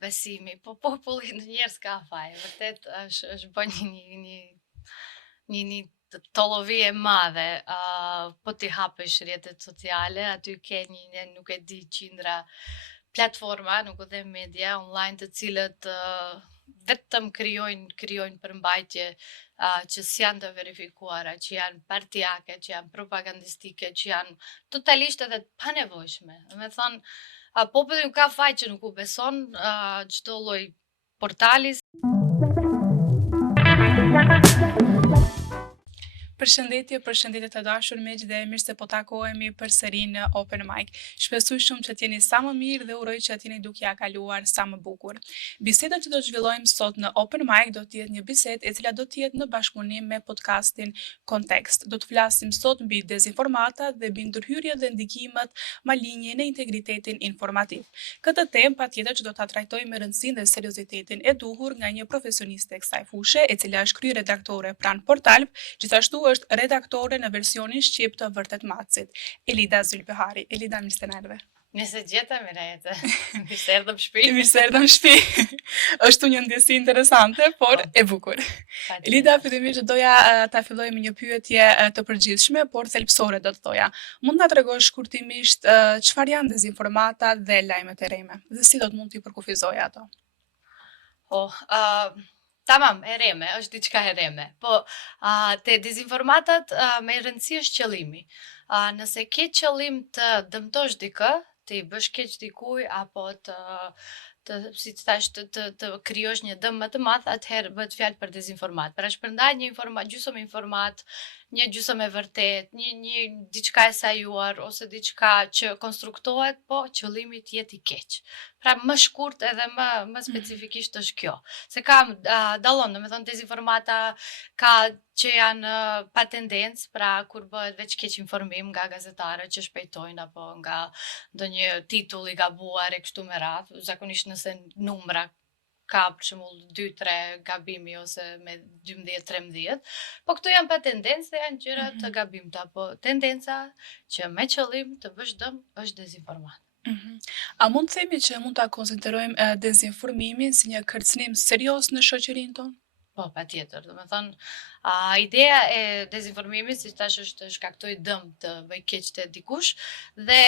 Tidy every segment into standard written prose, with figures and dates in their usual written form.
besimi, po populli ndonjëherë s'ka faj, vërtet është bën një tollovi e madhe. Po ti hapësh rrjetet sociale, aty ke nuk e di, qindra platforma, nuk u them media online, të cilët vetëm krijojnë përmbajtje që s'janë të verifikuara, që janë partijake, që janë propagandistike, që janë totalisht edhe të panevojshme. Me thonë, populli nuk ka faj që nuk u beson çdo lloj portali. Përshëndetje të dashur miq dhe mirë se po takohemi përsëri në Open Mic. Shpresoj shumë që t'jeni sa më mirë dhe uroj që t'jeni duke ja kaluar sa më bukur. Biseda që do të zhvillojmë sot në Open Mic do të jetë një bisedë e cila do të jetë në bashkëpunim me podcastin Kontekst. Do të flasim sot mbi dezinformatat dhe mbi ndërhyrjet dhe ndikimet malinje në integritetin informativ. Këtë temë patjetër që do ta trajtojmë me rëndësinë dhe seriozitetin e duhur nga një profesioniste e kësaj fushë, e cila është kryeredaktore pranë Portal, gjithashtu është redaktore në versionin shqip të Vërtet Macit, Elida Zylbehari. Elida, mirë se na erdhe. Mirë se gjeta, Mirajete. Mirë se erdhëm shtëpi. Mirë se erdhëm shtëpi. Është një ndjesi interesante, por e bukur. Elida, fillimisht doja ta filloj me një pyetje të përgjithshme, por thelbësore do të thoja. Mund na tregosh shkurtimisht çfarë janë dezinformatat dhe lajmet e rreme? Dhe si do të mund t'i përkufizoj ato? Tamam, e reme, është diçka e reme. Po, te dezinformatat me rëndësi është qëllimi. Nëse ke qëllim të dëmtosh dikë, të i bësh keq dikuj, apo si të thash, të krijosh një dëm më të madh, atëherë bëhet fjalë për dezinformat. Pra shpërndaj një gjysmë informat, një gjysmë e vërtet, një diçka e sajuar ose diçka që konstruktohet, po qëllimi të jetë i keq. Pra më shkurt edhe më specifikisht është kjo. Se dallon, domethënë dezinformata ka që janë pa tendencë, pra kur bëhet veç keq informim nga gazetarët që shpejtojnë apo nga ndonjë titull i gabuar e kështu me radhë, zakonisht nëse numra ka për shembull 2-3 gabimi ose me 12-13, po këto janë pa tendencë dhe janë gjëra të gabimta, po tendenca që me qëllim të bësh dëm është dezinformat. A mund të themi që mund ta konsiderojmë dezinformimin si një kërcënim serioz në shoqërinë tonë? Po, patjetër. Domethënë, ideja e dezinformimit, si thash, është të shkaktoj dëm, të bëj keq te dikush dhe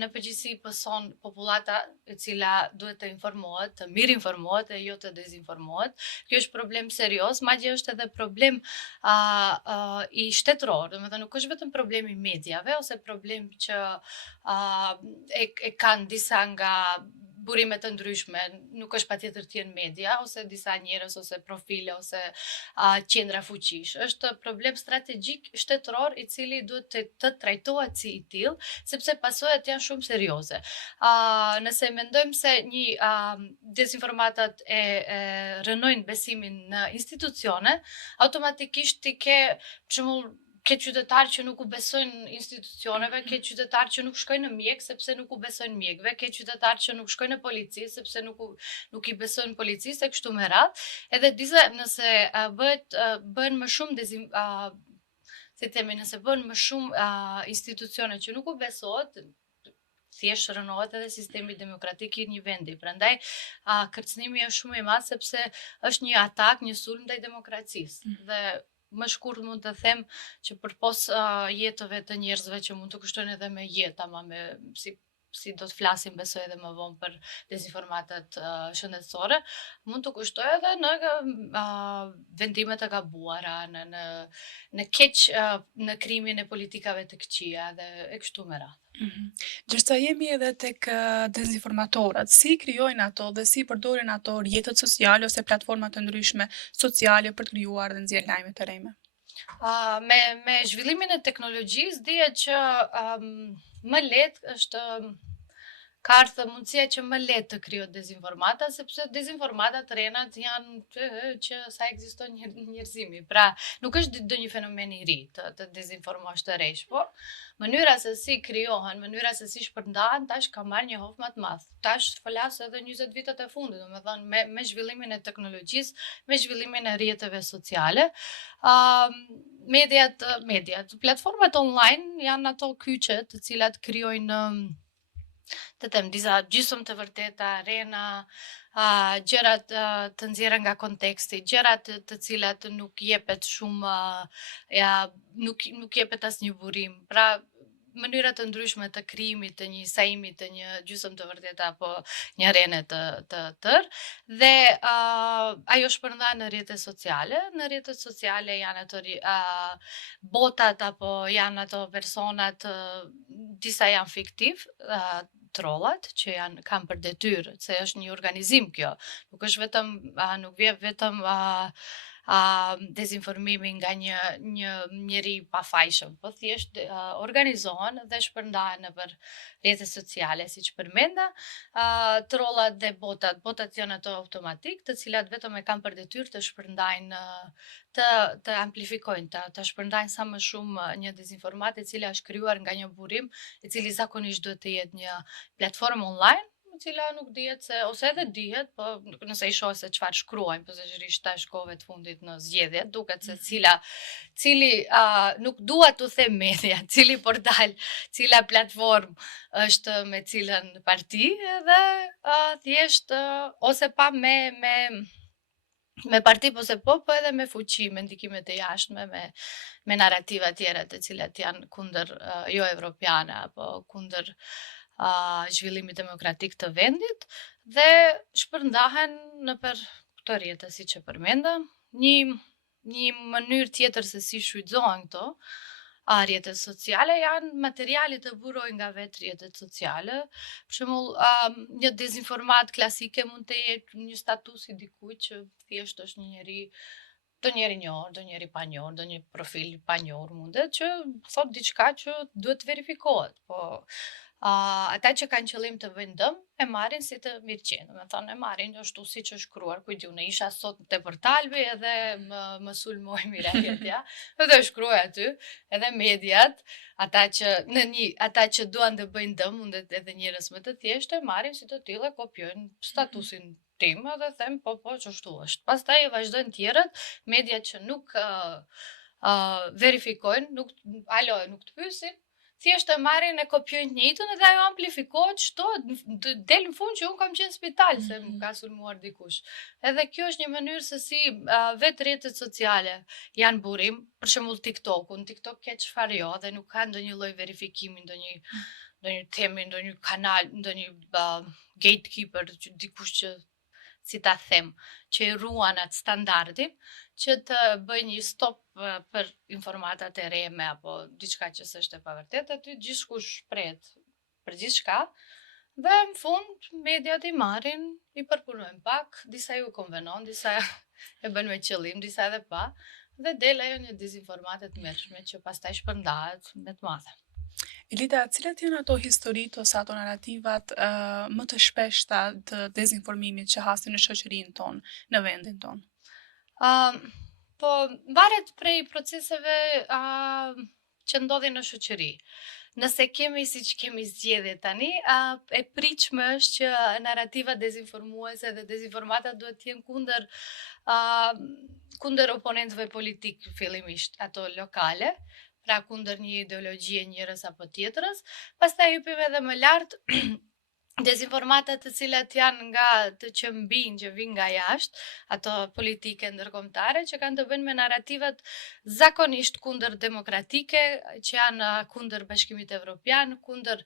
në përgjithësi pëson popullata e cila duhet të informohet, të mirë informohet e jo të dezinformohet. Kjo është problem serioz, madje është edhe problem i shtetëror. Domethënë, nuk është vetëm problem i mediave ose problem që e kanë disa nga burime të ndryshme, nuk është patjetër të jenë media, ose disa njerëz, ose profile, ose qendra fuqish. Është problem strategjik shtetëror i cili duhet të trajtohet si i tillë, sepse pasojat janë shumë serioze. Nëse mendojmë se dezinformatat e rënojnë besimin në institucione, automatikisht ti ke, për shembull, ke qytetarë që nuk u besojnë institucioneve, ke qytetarë që nuk shkojnë në mjek sepse nuk u besojnë mjekëve, ke qytetarë që nuk shkojnë në polici sepse nuk i besojnë policisë e kështu me radhë. Edhe disa nëse bëhen më shumë nëse bëhen më shumë institucione që nuk u besohet, thjesht rënohet edhe sistemi demokratik i një vendi. Prandaj kërcënimi është shumë i madh sepse është një atak, një sulm ndaj demokracisë. Dhe më shkurt mund të them që përpos jetëve të njerëzve që mund të kushtojnë edhe me jetë, ama si do të flasim besoj edhe më vonë për dezinformatat shëndetësore, mund të kushtojë edhe në vendime të gabuara, në keq, në krimin e politikave të këqija dhe e kështu me radhë. Ndërsa jemi edhe tek dezinformatorët, si krijojnë ato dhe si përdorin ato rrjetet sociale ose platforma të ndryshme sociale për të krijuar dhe nxjerr lajme të rreme? Me zhvillimin e teknologjisë dihet që më lehtë është ka ardhur mundësia që më lehtë të krijohet dezinformata, sepse dezinformatat rrenat janë që sa ekziston njerëzimi. Pra, nuk është ndonjë fenomen i ri të dezinformosh të rresh, por mënyra se si krijohen, mënyra se si shpërndahen, tash ka marrë një hof më të madh. Tash flas edhe 20 vitet e fundit, domethënë me zhvillimin e teknologjisë, me zhvillimin e rrjeteve sociale, mediat, platformat online janë ato kyçe të cilat krijojnë të them, disa gjysmë të vërteta, rena, gjërat të nxjerra nga konteksti, gjërat të cilat nuk jepet shumë, nuk jepet asnjë burim. Pra, mënyra të ndryshme të krijimit të një sajimi të një gjysmë të vërteta apo një rene të tërë dhe ajo shpërndan në rrjetet sociale. Në rrjetet sociale janë ato botat apo janë ato personat, disa janë fiktiv, trollat që kanë për detyrë, se është një organizim kjo. Nuk është vetëm nuk vjen vetëm dezinformimi nga një njeri pafajshëm, po thjesht organizohen dhe shpërndahen nëpër rrjetet sociale, siç përmenda, trollat dhe botat. Botat janë ato automatik, të cilat vetëm e kanë për detyrë të shpërndajnë, të amplifikojnë, të shpërndajnë sa më shumë një dezinformatë e cila është krijuar nga një burim, i cili zakonisht duhet të jetë një platformë online, e cila nuk dihet se, ose edhe dihet, po nëse i shoh se çfarë shkruajnë, posaçërisht tash kohëve të fundit në zgjedhjet, duket se cili nuk dua t'u them media, cili portal, cila platformë është me cilën parti, edhe thjesht ose pa me parti ose po edhe me fuqi, me ndikimet e jashtme, me narrativa tjera të cilat janë kundër jo evropiane apo kundër zhvillimit demokratik të vendit dhe shpërndahen nëpër këto rrjete siç e përmenda. Një mënyrë tjetër se si shfrytëzohen këto rrjetet sociale janë materiale të buroj nga vetë rrjetet sociale. Për shembull, një dezinformat klasike mund të jetë një status i dikujt që thjesht është një njeri, do njeri njohur, do njeri pa njohur, do një profil pa njohur mundet që thot diçka që duhet verifikohet, po ata që kanë qëllim të bëjnë dëm e marrin si të mirëqenë, me thonë e marrin ashtu siç është shkruar, ku diun, isha sot te portali edhe më sulmoi mirëhetja, edhe shkruaj aty, edhe mediat, ata që duan të bëjnë dëm, mundet edhe njerëz më të thjeshtë, marrin si të tillë, kopjojnë statusin tim edhe them po ç'ashtu është. Pastaj vazhdojnë tjerët, mediat që nuk verifikojnë, nuk të pyesin, thjesht e marrin e kopjojnë të njëjtën edhe ajo amplifikohet, del në fund që unë kam qenë spital se më ka sulmuar dikush. Edhe kjo është një mënyrë se si vetë rrjetet sociale janë burim, për shembull TikTok-un, TikTok ke çfarë jo dhe nuk ka ndonjë lloj verifikimi, ndonjë temi, ndonjë kanal, ndonjë gatekeeper, dikush që si ta them, që i ruan atë standardin, që të bëjë një stop për informatat e reme apo diçka që s'është e pavërtetë, aty gjithkush shprehet për gjithçka dhe në fund mediat i marrin, i përpunojnë pak, disa ju konvenon, disa e bën me qëllim, disa edhe pa, dhe del ajo një dezinformate të mërshme që pastaj shpërndahet me të madhe. Elida, cilat janë ato historitë ose ato narrativat më të shpeshta të dezinformimit që hasin në shoqërinë tonë, në vendin tonë? Po, varet prej proceseve që ndodhin në shoqëri. Nëse kemi siç kemi zgjedhje tani, e pritshme është që narrativa dezinformuese dhe dezinformata duhet të jenë kundër oponentëve politik fillimisht, ato lokale, pra kundër një ideologjie njërës apo tjetrës, pastaj hypim edhe më lart dezinformatat të cilat janë nga të që vinë nga jashtë, ato politike ndërkombëtare që kanë të bëjnë me narrativat zakonisht kundër demokratike, që janë kundër Bashkimit Evropian, kundër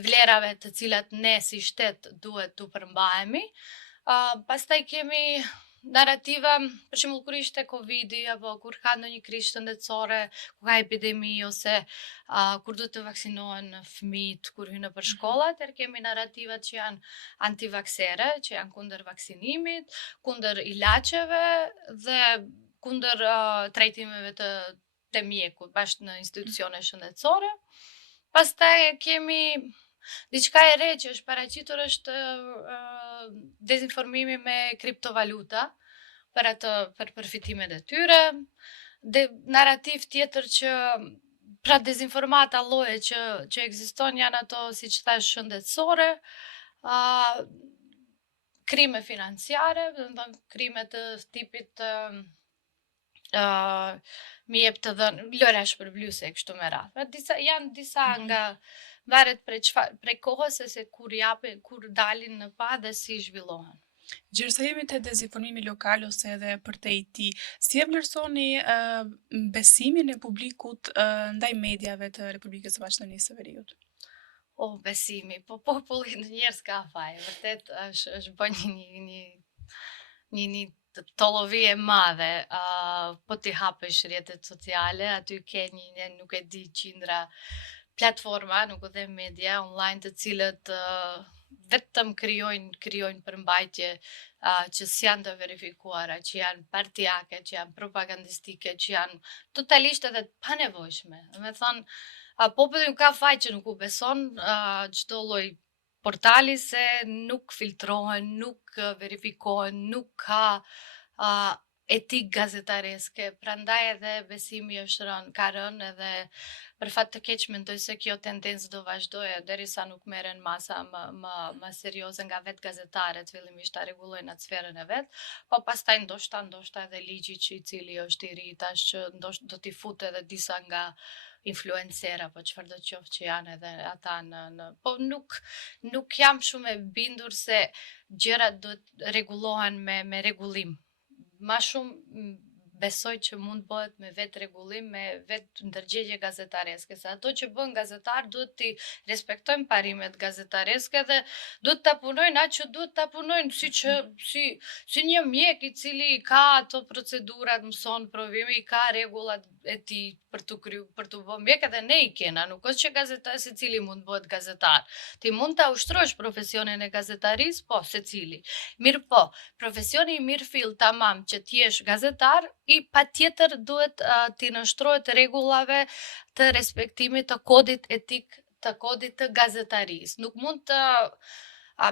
vlerave të cilat ne si shtet duhet të përmbahemi. Pastaj kemi narrativa, për shembull kur ishte Covidi apo kur ka ndonjë krizë shëndetësore, ku ka epidemi ose kur duhet të vaksinohen fëmijët kur hyjnë nëpër shkolla, atëherë kemi narrativat që janë antivaksere, që janë kundër vaksinimit, kundër ilaçeve dhe kundër trajtimeve të mjekut, bashkë në institucione shëndetësore. Pastaj kemi diçka e re që është paraqitur është dezinformimi me kriptovaluta për përfitimet e tyre. Narrativ tjetër që pra dezinformata lloje që ekziston janë ato, siç thash, shëndetësore, krime financiare, do të thonë krime të tipit më jep të dhënë lëra shpërblyese kështu me radhë. Janë disa nga varet prej kohës se kur dalin në pa dhe si zhvillohen. Gjithse jemi te dezinformimi lokal ose edhe për te IT, si e vlerësoni besimin e publikut ndaj medjave të Republikës së Maqedonisë së Veriut? Besimi, po populli ndonjëherë s'ka faj, vërtet është bën një tollovi e madhe. Po ti hapësh rrjetet sociale, aty ke nuk e di, qindra platforma, nuk u them media online, të cilët vetëm krijojnë përmbajtje që s'janë të verifikuara, që janë partijake, që janë propagandistike, që janë totalisht edhe të panevojshme. Me thonë, populli nuk ka faj që nuk u beson çdo lloj portali se nuk filtrohen, nuk verifikohen, nuk ka etik gazetareske, prandaj edhe besimi ka rënë edhe për fat të keq mendoj se kjo tendencë do vazhdojë derisa nuk merren masa më serioze nga vetë gazetarët, fillimisht ta rregullojnë atë sferën e vet, po pastaj ndoshta edhe ligji i cili është i ri tash që do t'i futë edhe disa nga influencera, po çfarë do qoftë që janë edhe ata po nuk jam shumë e bindur se gjërat duhet rregullohen me rregullim. Ma shumë besoj që mund bëhet me vetë rregullim, me vetë ndërgjegje gazetareske, se ato që bën gazetar duhet t'i respektojnë parimet gazetareske dhe duhet ta punojnë atë që duhet ta punojnë, si një mjek i cili ka ato procedurat, mëson provimi, ka rregullat e tij për të bërë mjek, edhe ne i kena, nuk është që gazetar secili mund bëhet gazetar. Ti mund ta ushtrosh profesionin e gazetarisë, po secili. Mirë po, profesioni i mirë fill tamam që t'jesh gazetar, i patjetër duhet t'i nështrohet rregullave të respektimit të kodit etik, të kodit të gazetarisë. Nuk mund të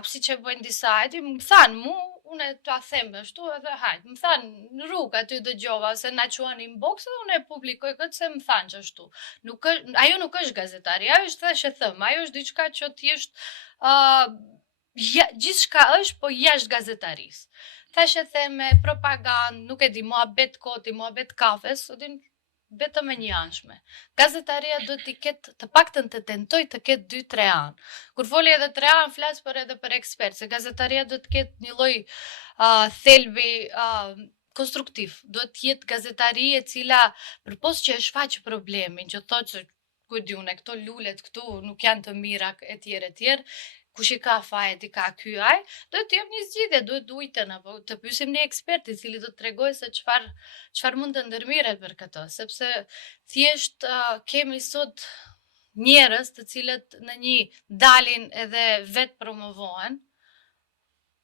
si që bëjnë disa, më thanë mu, unë t'ua them ashtu edhe hajt, më thanë në rrugë aty dëgjova, ose na quan inbox dhe unë e publikoj këtë se më thanë që ashtu. Ajo nuk është gazetari, ajo është thashë thëmë, ajo është diçka që t'jeshtë gjithçka është, po jashtë gazetarisë. Thashë theme, propagandë, nuk e di, muhabet koti, muhabet kafes, vetëm e një anshme. Gazetaria duhet t'i ketë, të paktën të tentoj të ketë 2-3 anë. Kur foli edhe 3 anë, flas edhe për ekspert, se gazetaria duhet të ketë një lloj thelbi konstruktiv. Duhet të jetë gazetari e cila përpos që e shfaq problemin, që thotë se ku di unë, këto lulet këtu nuk janë të mira etj. Kush i ka fajet, i ka ky aj, duhet të jep një zgjidhje, duhet ujtën, apo të pyesim një ekspert i cili do të tregojë se çfarë mund të ndërmiret për këtë, sepse thjesht kemi sot njerëz të cilët në një dalin edhe vetë promovohen,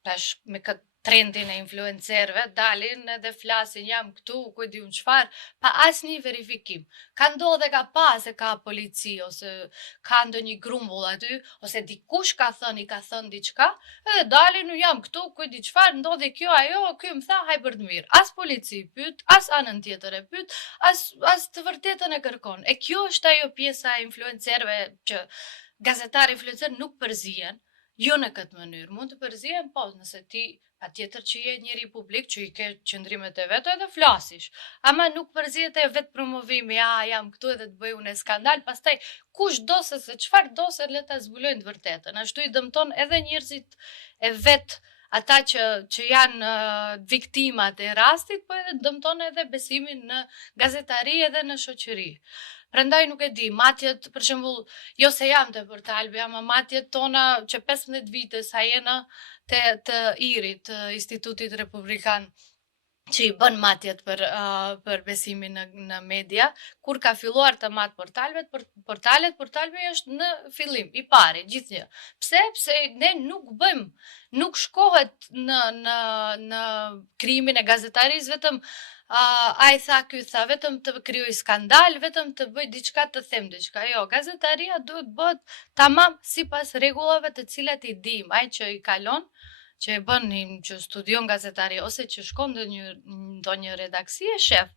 tash me këtë trendin e influencerëve, dalin edhe flasin jam këtu, ku e di unë çfarë, pa asnjë verifikim. Ka ndodhe ka pa se ka polici, ose ka ndonjë grumbull aty, ose dikush ka thënë diçka, edhe dalin u jam këtu, ku e di çfarë, ndodhi kjo ajo, ky më tha haj për të mirë. As polici pyet, as anën tjetër e pyet, as të vërtetën e kërkon. E kjo është ajo pjesa e influencerëve që gazetarë influencer nuk përzihen. Jo në këtë mënyrë, mund të përzihen, po, nëse ti patjetër që je njeri publik, që i ke qëndrimet e vetë edhe flasish. Ama nuk përzihet e vetë promovimi, jam këtu edhe të bëj unë skandal, pastaj kush dose se çfarë dose le ta zbulojnë të vërtetën. Ashtu i dëmton edhe njerëzit e vetë, ata që janë viktimat e rastit, po edhe dëmton edhe besimin në gazetari edhe në shoqëri. Prandaj nuk e di, matjet, për shembull, jo se jam te portalbi, ama matjet tona që 15 vite sa jena të IRI, të Institutit Republikan, që i bën matjet për besimin në media, kur ka filluar të mat portalet është në fillim, i pari, gjithnjë. Pse ne nuk bëjmë, nuk shkohet në krimin e gazetarisë, vetëm ai tha, ky tha, vetëm të krijoj skandal, vetëm të bëj diçka, të them diçka. Jo, gazetaria duhet bëhet tamam sipas rregullave të cilat i dim, ai që i kalon, që e bën, që studion gazetari, ose që shkon ndonjë redaksi e shef.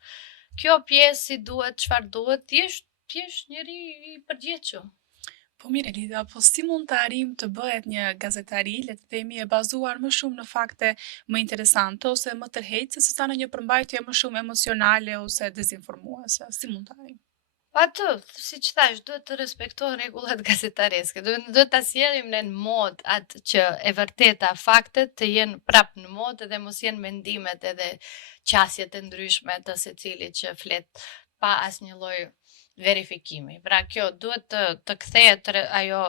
Kjo pjesë si duhet, çfarë duhet, thjesht njeri i përgjithshëm. Po mirë, Elida, po si mund të arrijmë të bëhet një gazetari, le të themi, e bazuar më shumë në fakte më interesante ose më tërheqëse se sa në një përmbajtje më shumë emocionale ose dezinformuese? Si mund të arrijmë? Pa të, si që thash, duhet të respektohen rregullat gazetareske. Duhet ta sjellim në mod atë që e vërteta faktet të jenë prap në mod edhe mos jenë mendimet edhe qasjet e ndryshme të secilit që flet pa asnjë lloj verifikimi. Pra kjo duhet të kthehet ajo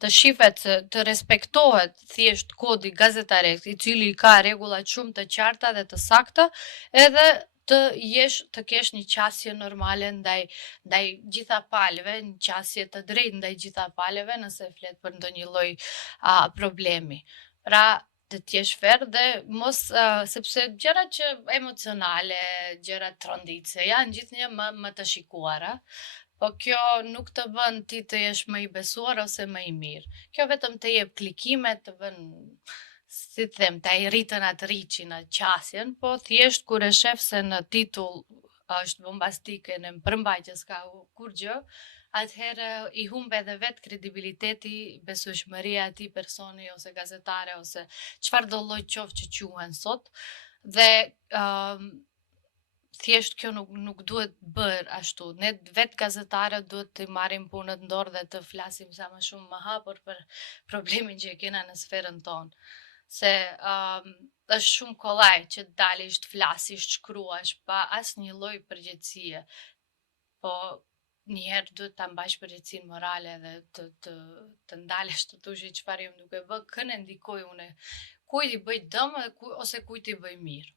të shihet të respektohet thjesht kodi gazetaresc i cili ka rregulla shumë të qarta dhe të sakta edhe të kesh një qasje normale ndaj gjitha palëve, një qasje të drejtë ndaj gjitha palëve nëse flet për ndonjë lloj problemi. Pra të t'jesh fair dhe mos sepse gjërat që emocionale, gjërat trondice janë gjithnjë më të shikuara. Po kjo nuk të bën ti të jesh më i besuar ose më i mirë. Kjo vetëm të jep klikime, të bën si të them, të rritën atë riqin, atë qasjen, po thjesht kur e shef se në titull është bombastike në përmbajtje s'ka kur gjë, atëherë i humbe edhe vetë kredibiliteti, besueshmëria e atij personi ose gazetare ose çfarë do lloj qoftë që quhen sot. Dhe thjesht kjo nuk duhet bërë ashtu. Ne vetë gazetarët duhet të marrim punën në dorë dhe të flasim sa më shumë më hapur për problemin që e kena në sferën tonë. Se është shumë kollaj që dalish të flasish, të shkruash pa asnjë lloj përgjegjësie. Po njëherë duhet ta mbash përgjegjësinë morale dhe të ndalesh të thush çfarë jam duke bë, kënë ndikoj unë, kujt i bëj dëm ose kujt i bëj mirë.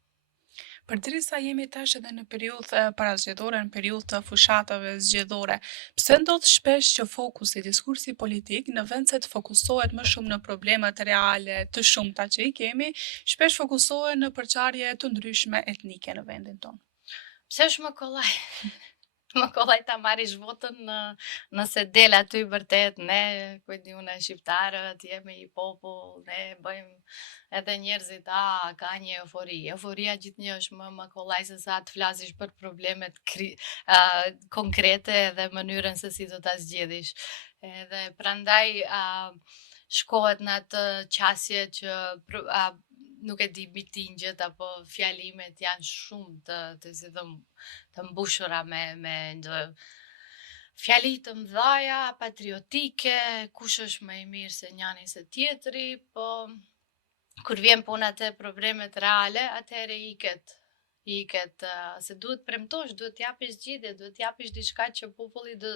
Përderisa jemi tash edhe në periudhë parazgjedhore, në periudhë të fushatave zgjedhore, pse ndodh shpesh që fokusi, diskursi politik, në vend se të fokusohet më shumë në problemet reale të shumta që i kemi, shpesh fokusohet në përçarje të ndryshme etnike në vendin tonë? Pse është më kollaj? Më kollaj ta marrish votën nëse del aty vërtet ne, ku e di unë, shqiptarët, jemi i popull, ne bëjmë edhe njerëzit, ka një eufori. Euforia gjithnjë është më kollaj se sa të flasish për problemet konkrete dhe mënyrën se si do ta zgjedhish. Edhe prandaj shkohet në atë qasje që nuk e di, mitingjet apo fjalimet janë shumë të mbushura me fjali të mëdhaja, patriotike, kush është më i mirë se njani se tjetri, po kur vjen puna te problemet reale, atëherë iket se duhet premtosh, duhet t'japish zgjidhje, duhet t'japish diçka që populli do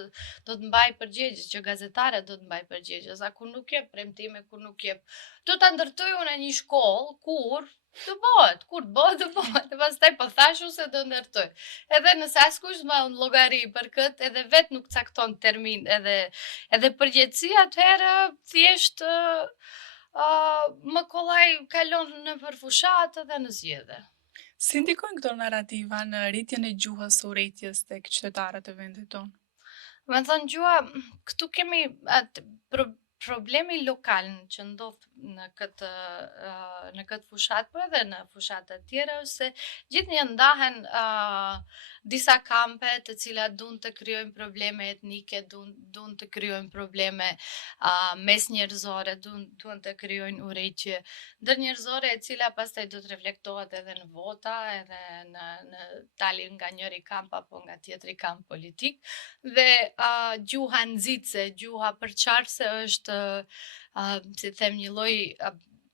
të mbaj përgjegjës, që gazetarët do të mbaj përgjegjës. A kur nuk jep premtime, kur nuk jep. Do ta ndërtoj unë një shkollë, kur do bëhet, do bëhet, e pastaj po thashu se do ndërtoj. Edhe nëse askush më llogari për këtë, edhe vetë nuk cakton termin, edhe përgjegjësia, atëherë thjesht më kollaj kalon në përfushat edhe në zgjedhje. Si ndikojnë këto narrativa në rritjen e gjuhës së urrejtjes tek qytetarët e vendit tonë? Me thënë gjuha, këtu kemi atë problemi lokal që ndodh në këtë fushat, po edhe në fushat të tjera, është se gjithnjë ndahen disa kampe të cilat duan të krijojnë probleme etnike, duan të krijojnë probleme mes njerëzore, duan të krijojnë urrëtie ndërnjerëzore e cila pastaj do të reflektohet edhe në vota, edhe në dalin nga njëri kamp apo nga tjetri kamp politik. Dhe gjuha nxitse, gjuha përçarse është si them një lloj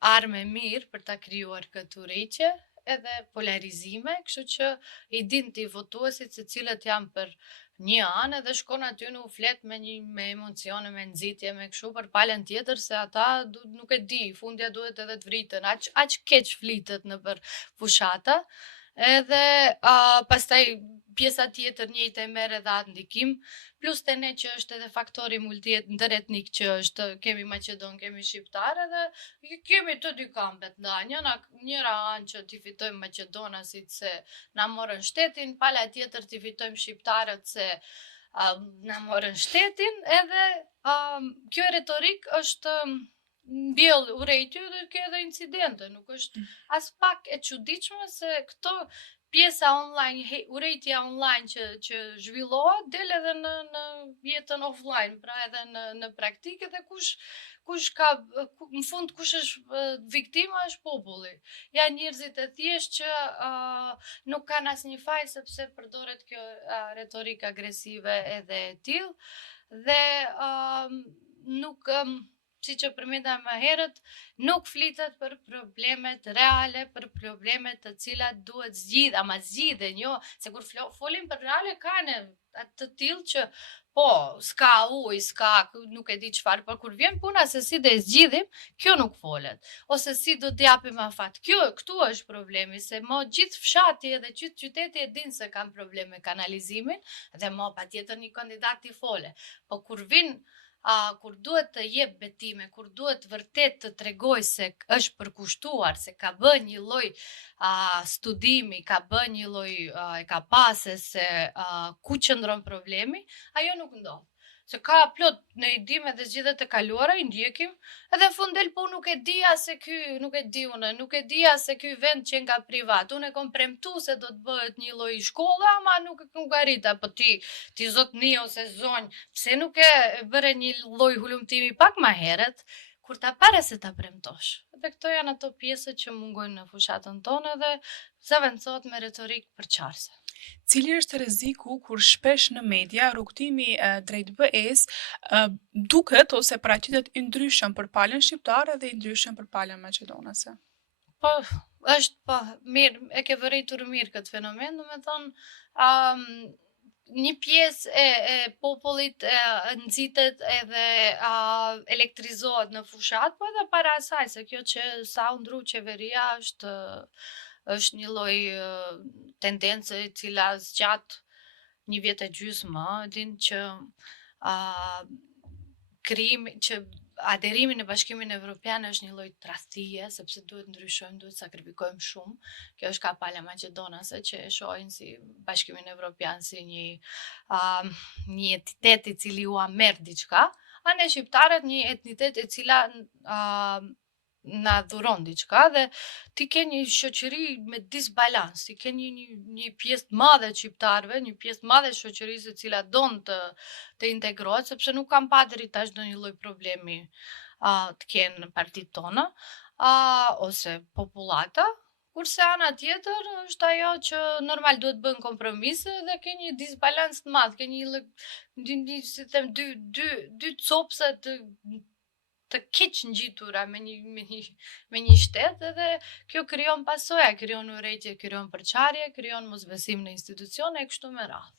arme mirë për ta krijuar këtë urrëtie edhe polarizime, kështu që i din ti votuesit se cilët janë për një anë edhe shkon aty në u flet me emocione, me nxitje, me kështu për palën tjetër se ata nuk e di, fundja duhet edhe të vriten, aq keq flitet nëpër fushata. Edhe pastaj pjesa tjetër njëjtë e merr edhe atë ndikim, plus te ne që është edhe faktori ndëretnik që është, kemi Maqedon, kemi shqiptar, edhe kemi të dy kampet ndaj. Njëra anë që t'i fitojmë maqedonasit se na morën shtetin, pala tjetër t'i fitojmë shqiptarët se na morën shtetin, edhe kjo retorik është mbjell urrejtje dhe ke edhe incidente, nuk është as pak e çuditshme se këto pjesa online, urrejtja online që zhvillohet, del edhe në jetën offline, pra edhe në praktikë, dhe në fund kush është viktima është populli. Janë njerëzit e thjesht që nuk kanë asnjë faj sepse përdoret kjo retorikë agresive edhe e tillë dhe nuk si që përmenda më herët, nuk flitet për problemet reale, për problemet të cilat duhet zgjidh, ama zgjidhen, jo, se kur folim për reale kanë atë të tillë që po, s'ka ujë, nuk e di çfarë, por kur vjen puna se si do e zgjidhim, kjo nuk folet. Ose si do t'japim afat. Këtu është problemi, se mo gjithë fshati edhe gjithë qyteti e din se kanë problem me kanalizimin, dhe mo patjetër një kandidat t'i fole. Po kur duhet të jep betime, kur duhet vërtet të tregoj se është përkushtuar, se ka bë një lloj studimi, ka bë një lloj e ka pasë se ku qëndron problemi, ajo nuk ndodh. Se ka plot në i dim edhe zgjedhjet e kaluara, i ndjekim, edhe në fund del po nuk e dija se ky, nuk e di unë, nuk e dija se ky vend që nga privat. Unë e kom premtu se do të bëhet një lloj shkolle, ama nuk arrita, po ti zotni ose zonjë, pse nuk e bëre një lloj hulumtimi pak më herët, kur ta pare se ta premtosh. Dhe këto janë ato pjesët që mungojnë në fushatën tonë dhe zaventohet me retorikë përçarse. Cili është rreziku kur shpesh në media rrugtimi drejt BE-s duket ose paraqitet i ndryshëm për palën shqiptare dhe i ndryshëm për palën maqedonase? Po, është mirë, e ke vërejtur mirë këtë fenomen, domethënë një pjesë e popullit nxitet edhe elektrizohet në fushat, po edhe para asaj, se kjo që sa u ndru qeveria është një lloj tendence e cila zgjat një vjet e gjysmë, din që aderimi në Bashkimin Evropian është një lloj tradhtie, sepse duhet ndryshojmë, duhet sakrifikojmë shumë. Kjo është ka pala maqedonase që e shohin si Bashkimin Evropian si një entitet i cili u merr diçka, a ne shqiptarët një etnitet e cila na dhuron diçka dhe ti ke një shoqëri me disbalans, ti ke një pjesë të madhe të shqiptarëve, një pjesë të madhe të shoqërisë e cila don të integrohet, sepse nuk kam patri tash ndonjë lloj problemi të kenë në partitë tona, ose popullata, kurse ana tjetër është ajo që normal duhet bën kompromise dhe ke një disbalans të madh, ke dy copse të keq ngjitura me një shtet, edhe kjo krijon pasoja, krijon urrëtie, krijon përçarje, krijon mosbesim në institucione e kështu me radhë.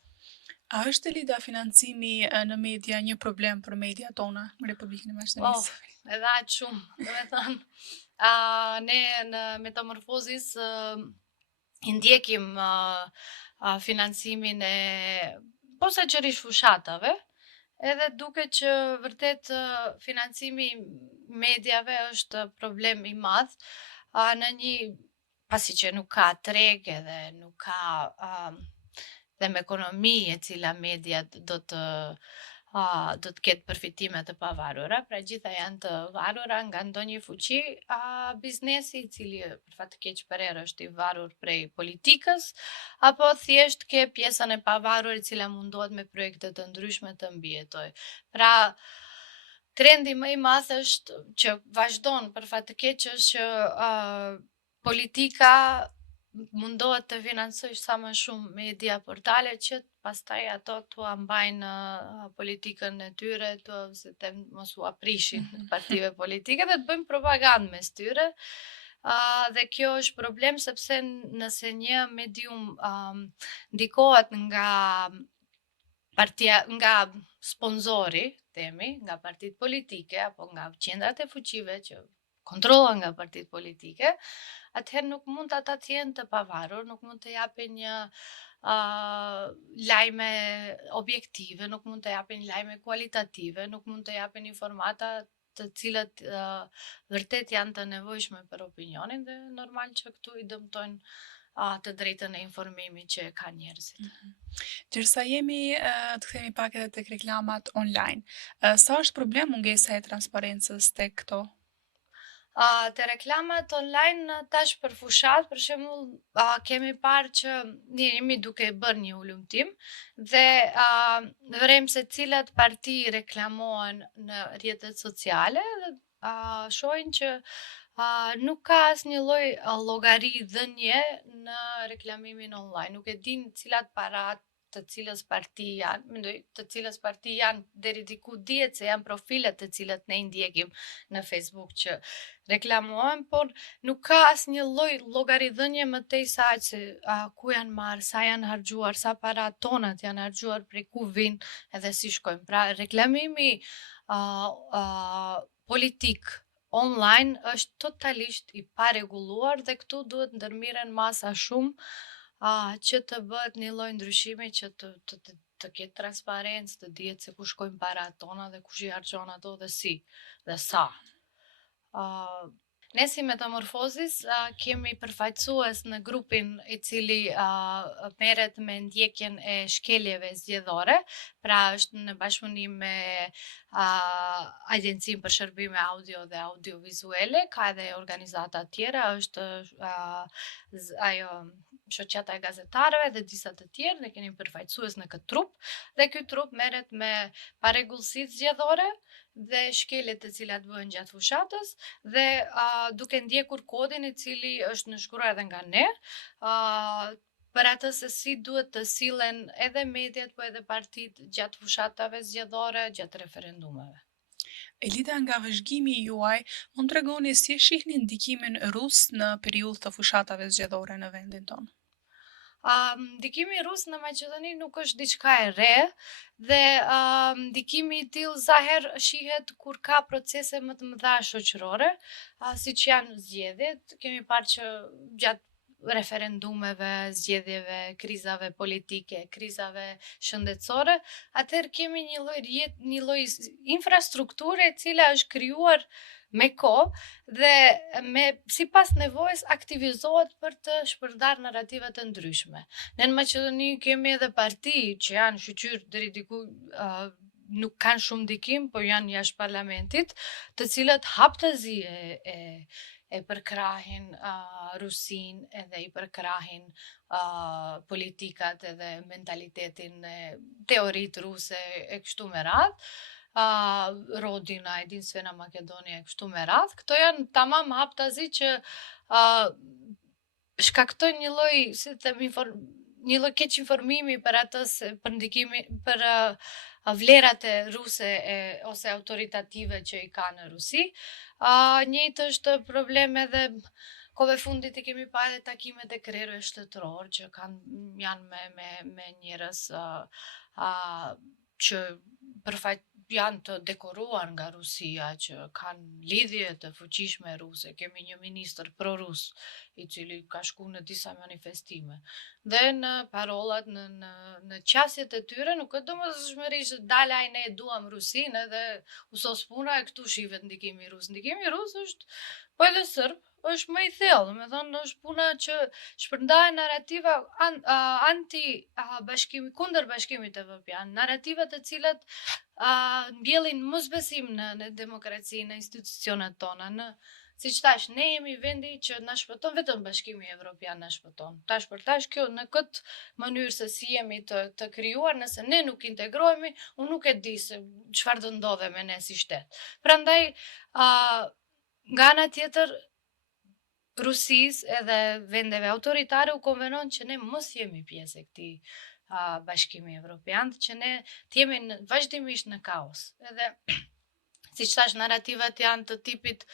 A është Elida financimi në media një problem për media tona në Republikën e Maqedonisë? Edhe aq shumë, domethënë, ne në Metamorfozis i ndjekim financimin e posaçërisht fushatave, edhe duket që vërtet financimi mediave është problem i madh, pasi që nuk ka treg edhe nuk ka dhe me ekonomi e cila media do të ketë përfitime të pavarura, pra gjitha janë të varura nga ndonjë fuqi, biznesi i cili për fat të keq për erë është i varur prej politikës, apo thjesht ke pjesën e pavarur e cila mundohet me projekte të ndryshme të mbijetojë. Pra, trendi më i madh është që vazhdon për fat të keq është që politika mundohet të financojë sa më shumë media portale që pastaj ato t'ua mbajnë politikën e tyre, se të mos u aprishin partive politike dhe të bëjmë propagandë mes tyre. Dhe kjo është problem sepse nëse një medium ndikohet nga sponzori, nga partitë politike apo nga qendrat e fuqive që kontrollohen nga partitë politike, atëherë nuk mund ata të jenë të pavarur, nuk mund të japin një lajme objektive, nuk mund të japin lajme kualitative, nuk mund të japin informata të cilat vërtet janë të nevojshme për opinionin dhe normal që këtu i dëmtojnë të drejtën e informimit që ka njerëzit. Ndërsa të kthehemi pak edhe tek reklamat online. Sa është problem mungesa e transparencës tek këto? Te reklamat online tash për fushat, për shembull, kemi parë që ne jemi duke bërë një ulumtim dhe vrem se cilat parti reklamohen në rrjetet sociale dhe shohin që nuk ka asnjë lloj llogari dhënie në reklamimin online. Nuk e din cilat parat të cilës parti janë, mendoj të cilës parti janë deri diku dihet se janë profilet të cilat ne i ndjekim në Facebook që reklamohen, por nuk ka asnjë lloj llogaridhënie më tej saq se ku janë marrë, sa janë harxhuar, sa para tonat janë harxhuar, prej ku vinë edhe si shkojnë. Pra reklamimi politik online është totalisht i paregulluar dhe këtu duhet ndërmiren masa shumë që të bëhet një lloj ndryshimi që të ketë transparencë, të dihet se ku shkojnë parat tona dhe kush i harxhon ato dhe si dhe sa. Ne si Metamorfozis kemi përfaqësues në grupin i cili merret me ndjekjen e shkeljeve zgjedhore, pra është në bashkëpunim me Agjencinë për Shërbime Audio dhe Audiovizuele, ka edhe organizata tjera, është ajo shoqata e gazetarëve dhe disa të tjerë, ne kemi përfaqësues në këtë trup dhe ky trup merret me paregullësitë zgjedhore dhe shkeljet të cilat bëhen gjatë fushatës dhe duke ndjekur kodin i cili është nënshkruar edhe nga ne, për atë se si duhet të sillen edhe mediat po edhe partitë gjatë fushatave zgjedhore, gjatë referendumeve. Elida, nga vëzhgimi juaj, mund t'rregoni si e shihni ndikimin rus në periudhë të fushatave zgjedhore në vendin tonë? Ndikimi rus në Maqedoni nuk është diçka e re dhe ndikimi i tillë sa herë shihet kur ka procese më të mëdha shoqërore, siç janë zgjedhjet. Kemi parë që gjatë referendumeve, zgjedhjeve, krizave politike, krizave shëndetësore, atëherë kemi një lloj infrastrukture e cila është krijuar me kohë dhe sipas nevojës aktivizohet për të shpërndarë narrativa të ndryshme. Ne në Maqedoni kemi edhe parti që janë shqyr deri diku nuk kanë shumë ndikim, por janë jashtë parlamentit, të cilët haptazi e përkrahin Rusin edhe i përkrahin politikat edhe mentalitetin e teoritë ruse e kështu me radhë. Rodina, Edin Svena Makedonia e kështu me radhë. Këto janë tamam haptazi që shkaktojnë një lloj, si të them, një lloj keq informimi për atë për ndikimin për vlerat e ruse ose autoritative që i ka në Rusi. Njëjtë është problem edhe kohëve fundit i kemi pa edhe takimet e krerëve shtetëror që janë me njerëz që janë të dekoruar nga Rusia, që kanë lidhje të fuqishme ruse. Kemi një ministër pro-rus i cili ka shku në disa manifestime. Dhe në parollat, në qasjet e tyre, nuk është domosdoshmëri që dalaj ne duam Rusinë edhe u sos puna e këtu shihet ndikimi rus. Ndikimi rus është po edhe serb, është më i thellë, me thënë është puna që shpërndahen narrativa anti-bashkimit, kundër bashkimit evropian, narrativa të cilat mbjellin mosbesim në demokraci, në institucionet tona, siç thash, ne jemi vendi që na shpëton, vetëm Bashkimi Evropian na shpëton. Tash për tash kjo në këtë mënyrë se si jemi të krijuar, nëse ne nuk integrohemi, unë nuk e di se çfarë do ndodhe me ne si shtet. Prandaj nga ana tjetër Rusis edhe vendeve autoritare u konvenon që ne mos jemi pjesë e këtij Bashkimi Evropian, që ne të jemi vazhdimisht në kaos. Edhe siç thash, narrativat janë të tipit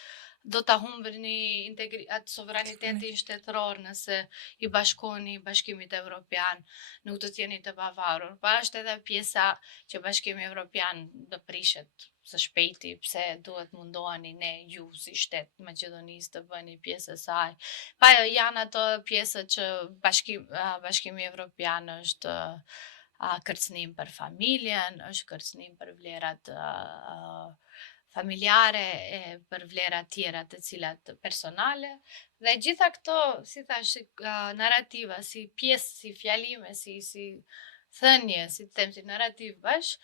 do ta humbni atë sovranitetin shtetëror nëse i bashkoheni Bashkimit Evropian, nuk do të jeni të pavarur. Pa është edhe pjesa që Bashkimi Evropian do prishet së shpejti, pse duhet mundoheni ne ju si shtet Maqedonisë të bëni pjesë e saj. Pa janë ato pjesët që Bashkimi Evropian është kërcënim për familjen, është kërcënim për vlerat familjare, për vlerat tjera të cilat personale, dhe gjitha këto, si thash, narrativa, si pjesë, si fjalime, si thënie, si të them, si narrativ bash,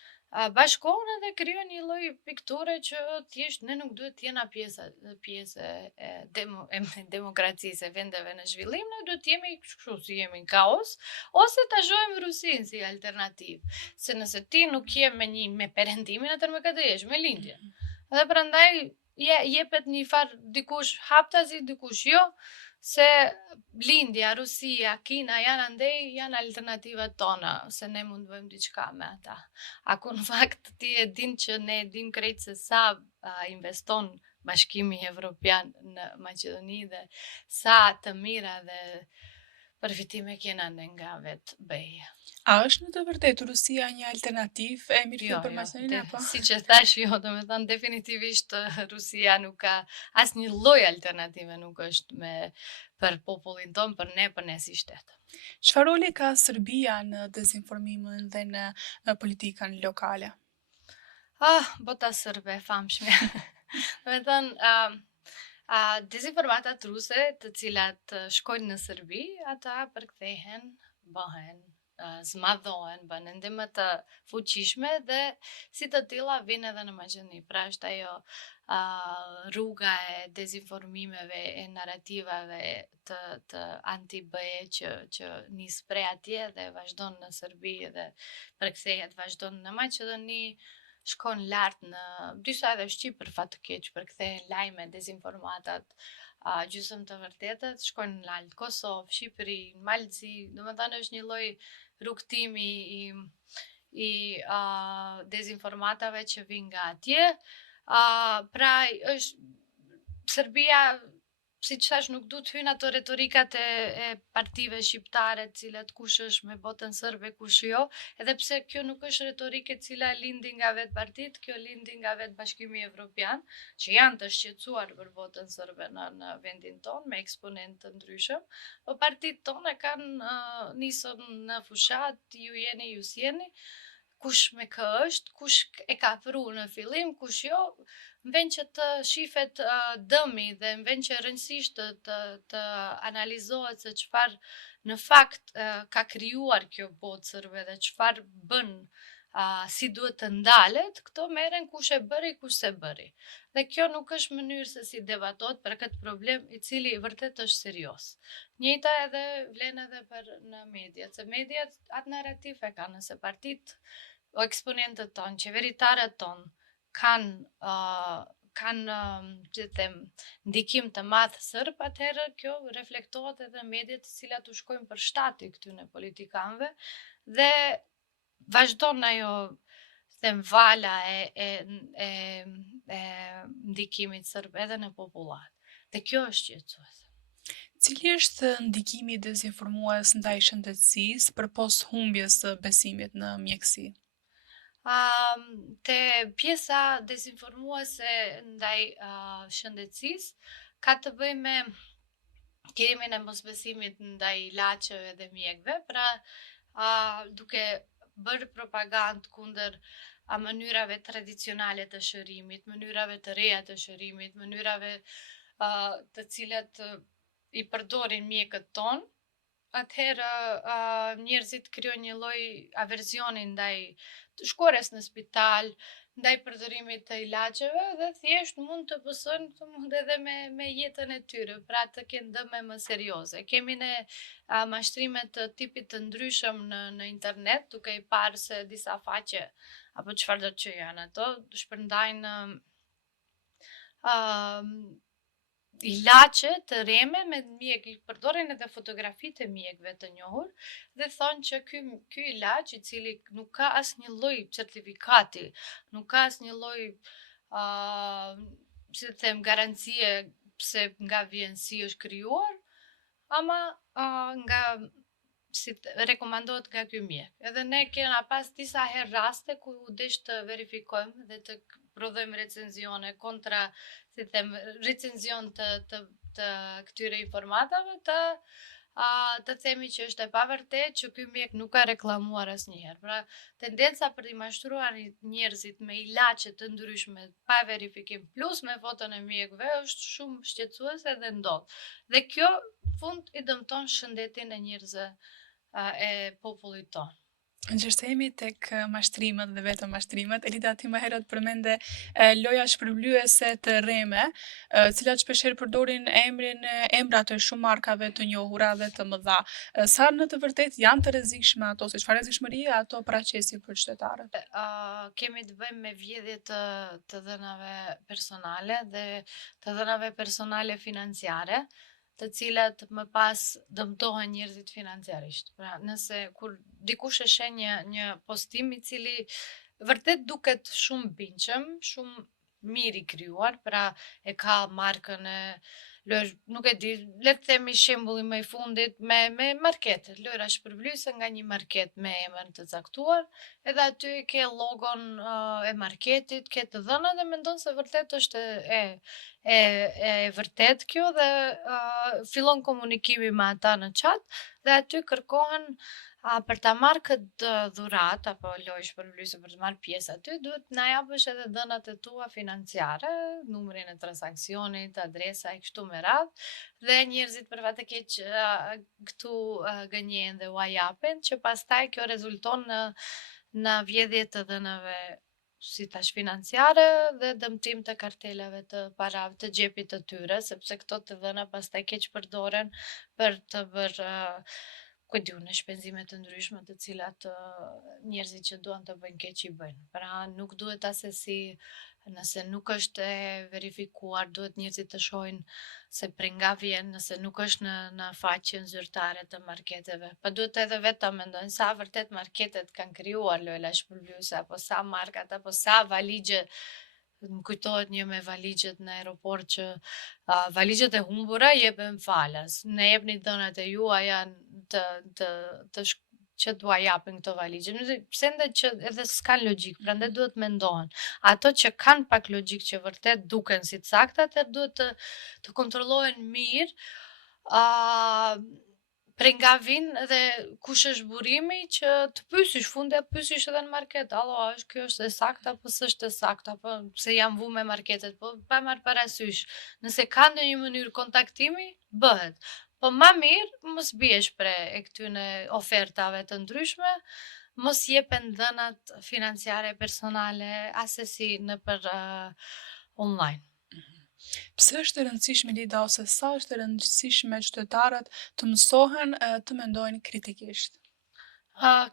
bashkohen edhe krijojnë një lloj pikture që thjesht ne nuk duhet të jena pjesë e demokracisë e vendeve në zhvillim, ne duhet të jemi kështu si jemi në kaos, ose ta shohim Rusinë si alternativë. Se nëse ti nuk je me perëndimin, atëherë me këtë jesh me lindje. Dhe prandaj jepet një farë dikush haptazi, dikush jo, se lindja, Rusia, Kina janë alternativat tona, se ne mund të bëjmë diçka me ata. Ako në fakt ti e din që ne e dim krejt se sa investon Bashkimi Evropian në Maqedoni dhe sa të mira dhe përfitime kena ne nga vetë BE. A është në të vërtetë Rusia një alternativë e mirëfillt për Maqedoninë apo? Si që thash, jo, do me thënë, definitivisht Rusia nuk ka asnjë lloj alternative nuk është për popullin ton, për ne si shtet. Çfarë roli ka Serbia në dezinformimin dhe në politikën lokale? Bota sërbe, famshme. Do me thënë, dezinformatat ruse të cilat shkojnë në Serbi, ata përkthehen, bëhen zmadhohen, bën ende më të fuqishme dhe si të tilla vinë edhe në Maqedoni. Pra është ajo rruga e dezinformimeve, e narrativave të anti-BE që nis prej atje dhe vazhdon në Serbi dhe përkthehet, vazhdon në Maqedoni, shkon lart në disa edhe Shqip për fat të keq, përkthehen lajme, dezinformatat, gjysmë të vërtetët, shkojnë lart Kosovë, Shqipëri, Malzi, domethënë është një lloj rrugtimi i dezinformatave që vijnë nga atje. Pra është Serbia, si që thash, nuk du të hynë ato retorikat e partive shqiptare, cilat kush është me botën sërbe, kush jo, edhe pse kjo nuk është retorike cila lindi nga vetë partit, kjo lindi nga vetë Bashkimi Evropian, që janë të shqetësuar për botën sërbe në vendin ton, me eksponent të ndryshëm, po partit tonë kanë nisën në fushat, ju jeni, ju s'jeni, kush me kë është, kush e ka pru në fillim, kush jo, në vend që të shifet dëmi dhe në vend që rëndësisht të analizohet se çfarë në fakt ka krijuar kjo botë sërbe dhe çfarë bën, si duhet të ndalet, këto merren kush e bëri, kush se bëri. Dhe kjo nuk është mënyrë se si debatohet për këtë problem i cili vërtet është serioz. Njëjta edhe vlen edhe për në mediat, se mediat atë narrativ e kanë, nëse partit o eksponentët tonë, qeveritarët tonë, kanë që them, ndikim të madh sërb, atëherë kjo reflektohet edhe mediat të cilat u shkojnë për shtati këtyne politikanëve dhe vazhdon ajo them vala e ndikimit sërb edhe në popullat. Dhe kjo është shqetësuese. Cili është ndikimi i dezinformues ndaj shëndetësisë përpos humbjes së besimit në mjekësi? Te pjesa dezinformuese ndaj shëndetësisë ka të bëjë me kerimin e mosbesimit ndaj ilaçeve dhe mjekëve, pra duke bërë propagandë kundër mënyrave tradicionale të shërimit, mënyrave të reja të shërimit, mënyrave të cilat i përdorin mjekët tonë, atëherë njerëzit krijojnë një lloj aversioni ndaj shkores në spital, ndaj përdorimit të ilaçeve dhe thjesht mund të pësojnë mund edhe me jetën e tyre, pra të kenë dëme më serioze. Kemi ne mashtrime të tipit të ndryshëm në internet, duke i parë se disa faqe apo çfarë do që janë ato, shpërndajnë ilaçe të reme me mjek, i përdoren edhe fotografitë e mjekëve të njohur dhe thonë që ky ilaç, i cili nuk ka asnjë lloj certifikati, nuk ka asnjë lloj si të them garancie se nga VNC është krijuar, ama nga rekomandohet nga ky mjek. Edhe ne kena pas disa herë raste ku u desh të verifikojmë dhe të prodhojmë recenzione kontra, si them, recenzion të këtyre informatave, të themi që është e pavërtet, që ky mjek nuk ka reklamuar asnjëherë. Pra, tendenca për t'i mashtruar njerëzit me ilaçe të ndryshme pa verifikim plus me foton e mjekëve është shumë shqetësuese dhe ndodh. Dhe kjo fund i dëmton shëndetin e njerëzve e popullit tonë. Ngjërsemi tek mashtrimet dhe vetëm mashtrimet, Elida ti më herët përmende loja shpërblyese të rreme, cilat shpeshherë përdorin emra të shumë markave të njohura dhe të mëdha. Sa në të vërtetë janë të rrezikshme ato, se çfarë rrezikshmërie ato paraqesin për qytetarët? Kemi të bëjmë me vjedhje të dhënave personale dhe të dhënave personale financiare, të cilat më pas dëmtohen njerëzit financiarisht. Pra, nëse kur dikush e sheh një postim i cili vërtet duket shumë bindshëm, shumë mirë i krijuar, pra e ka markën e nuk e di, le të themi shembulli më i fundit me marketet, lojra shpërblyese nga një market me emër të caktuar, edhe aty ke logon e marketit, ke të dhënat dhe mendon se vërtet është e vërtet kjo dhe fillon komunikimi me ata në chat dhe aty kërkohen për ta marrë këtë dhuratë apo lojë shpërblyese për të marrë pjesë aty, duhet na japësh edhe dhënat e tua financiare, numrin e transaksionit, adresa e kështu me radhë, dhe njerëzit për fat të keq këtu gënjejnë dhe ua japin, që pastaj kjo rezulton në vjedhje të dhënave si tash financiare dhe dëmtim të kartelave të parave të xhepit të tyre, sepse këto të dhëna pastaj keq përdoren për të bërë ku e diu në shpenzime të ndryshme të cilat njerëzit që duan të bëjnë keq i bëjnë. Pra nuk duhet asesi nëse nuk është e verifikuar, duhet njerëzit të shohin se prej nga vjen, nëse nuk është në faqen zyrtare të marketeve. Pa duhet edhe vetë ta mendojnë sa vërtet marketet kanë krijuar lojra shpërblyese, apo sa markat, apo sa valigje. Më kujtohet një me valigjet në aeroport që valigjet e humbura jepen falas. Ne jepni dhënat e juaja që t'ua japin këto valigje. Pse ndet që edhe s'kan logjik, prandaj duhet mendohen. Ato që kanë pak logjik që vërtet duken si të sakta, atëherë duhet të kontrollohen mirë. Prej nga vinë dhe kush është burimi që të pysysh, fundja pysysh edhe në market, allo, kjo është e sakta, apo s'është e sakta, apo pse jam vu me marketet, po pa marrë parasysh. Nëse ka ndonjë mënyrë kontaktimi, bëhet. Po ma mirë, mos biesh pre e këtyne ofertave të ndryshme, mos jepen dhënat financiare personale asesi nëpër online. Pse është e rëndësishme Lida ose sa është e rëndësishme qytetarët të mësohen të mendojnë kritikisht?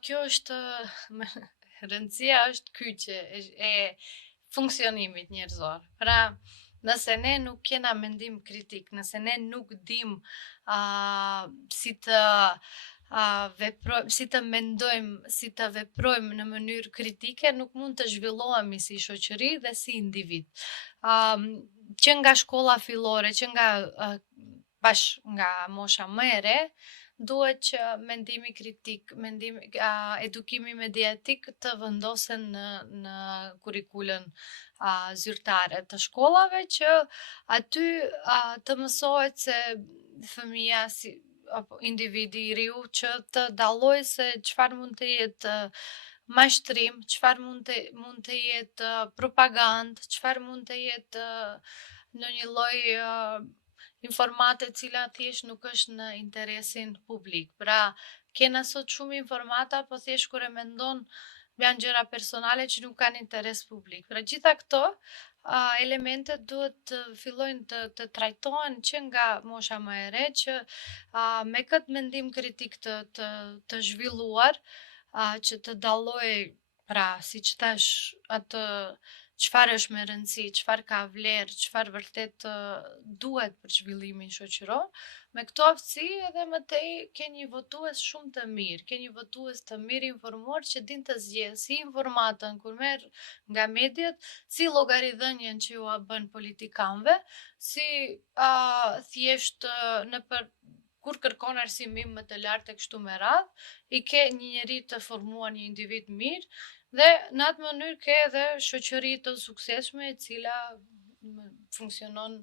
Kjo është rëndësia është kyçe e funksionimit njerëzor. Pra, nëse ne nuk kena mendim kritik, nëse ne nuk dim si të si të mendojmë, si të veprojmë në mënyrë kritike, nuk mund të zhvillohemi si shoqëri dhe si individ. Që nga shkolla fillore, që nga mosha më e re, duhet që mendimi kritik, edukimi mediatik të vendosen në kurikulën zyrtare të shkollave, që aty të mësohet se fëmia apo individi i riu që të dallojë se çfarë mund të jetë mashtrim, çfarë mund të jetë propagandë, çfarë mund të jetë ndonjë lloj informate cila thjesht nuk është në interesin publik. Pra, kena sot shumë informata, po thjesht kur e mendon janë gjëra personale që nuk kanë interes publik. Pra, gjitha këto elementet duhet të fillojnë të trajtohen që nga mosha më e re, që me këtë mendim kritik të zhvilluar, që të dalloj, pra, siç thash, atë çfarë është me rëndësi, çfarë ka vlerë, çfarë vërtet duhet për zhvillimin shoqëror. Me këto aftësi edhe më tej ke një votues shumë të mirë, ke një votues të mirë informuar që din të zgjedhë si informatën kur merr nga mediat, si llogaridhënien që ju bën politikanëve, si thjesht kur kërkon arsimim më të lartë e kështu me radhë, i ke një njeri të formuar, një individ mirë, dhe në atë mënyrë ke edhe shoqëri të suksesshme e cila funksionon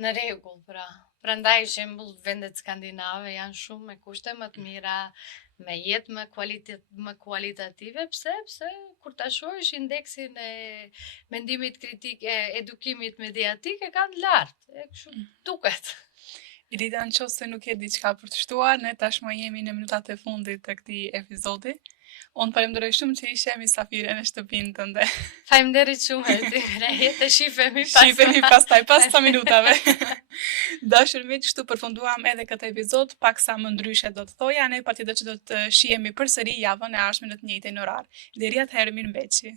në rregull, pra. Prandaj shembull vendet skandinave janë shumë me kushte më të mira, me jetë më kualitative. Pse? Pse kur ta shohësh indeksin e mendimit kritik e edukimit mediatik e kanë lartë, e kështu duket. Elida, nëse nuk ke diçka për të shtuar, ne tashmë jemi në minutat e fundit të këtij epizodi. Unë falenderoj shumë që ishe mysafire në shtëpinë tënde. Faleminderit shumë Herti. Të shifemi pas. Shifemi pastaj, pas sa minutave. Dashur miq, kështu përfunduam edhe këtë epizod, paksa më ndryshe do të thoja, ne patjetër që do të shihemi përsëri javën e ardhshme në të njëjtin orar. Deri atëherë, mirëmbëjtje.